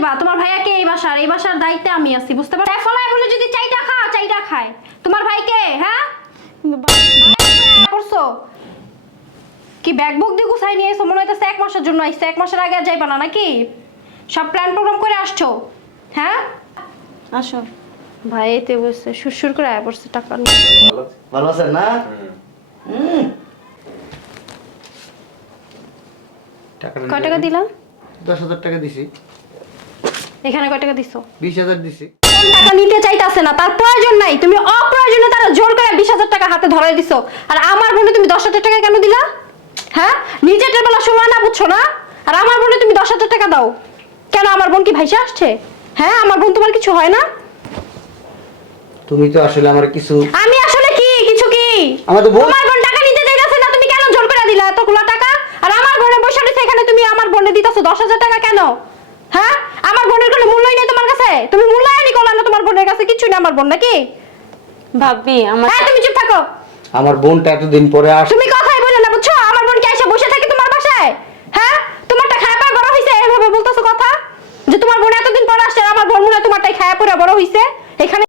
যাইবা তোমার ভাইয়াকে এই বাসার? এই বাসার দায়িত্বে আমি আছি বুঝতে পারো ফলায় বলে যদি চাইটা খা চাইটা খায়। তোমার ভাইকে হ্যাঁ? করছ? কি ব্যাগ বুক দিয়ে গুছাই নিয়ে এসো মনে হইতেছে এক মাসের জন্য আইসো এক মাসের আগে আর যাইবা না নাকি? সব প্ল্যান প্রোগ্রাম করে আসছো? হ্যাঁ? আসো। ভাই এতে বসছে সুরসুর করে আয়া পড়ছে টাকা ভালো ভালো আছেন না? হুম। কয় টাকা দিলাম দশ হাজার টাকা দিছি। এখানে কয় টাকা দিছো? বিশ হাজার দিছি। টাকা নিতে চাইতাছে না তার প্রয়োজন নাই। তুমি অপ্রয়োজনে তারা জোর করে বিশ হাজার টাকা হাতে ধরাই দিছো। আর আমার বোনে তুমি দশ হাজার টাকা কেন দিলা? হ্যাঁ? নিজের বেলা সময় না বুঝছ না? আর আমার বোনে তুমি দশ হাজার টাকা দাও। কেন আমার বোন কি ভাইসে আসছে? হ্যাঁ আমার বোন তোমার কিছু হয় না? তুমি তো আসলে আমার কিছু আমি আসলে কি? কিছু কি? আমার তো বোন তোমার বোন টাকা নিতে চাইতাছে না তুমি কেন জোর করে দিলা এতগুলো টাকা? আর আমার বোনের বসে রয়েছে এখানে তুমি আমার বোনে দিতেছো দশ হাজার টাকা কেন? আমার বোনের কোনো মূল্যই নেই তোমার কাছে? তুমি মূল্যায়নই করলা না তোমার বোনের কাছে কিছু না আমার বোন নাকি? ভাবি আমার হ্যাঁ তুমি চুপ থাকো। আমার বোনটা এতদিন পরে আস তুমি কথাই বলো না বুঝছ? আমার বোন কি এসে বসে থাকে তোমার বাসায়। হ্যাঁ? তোমারটা খায় পায় বড় হইছে এভাবে বলতেছো কথা? যে তোমার বোন এতদিন পরে আসছে আর আমার বোন মনে হয় তোমারটাই খায় পরে বড় হইছে। এখানে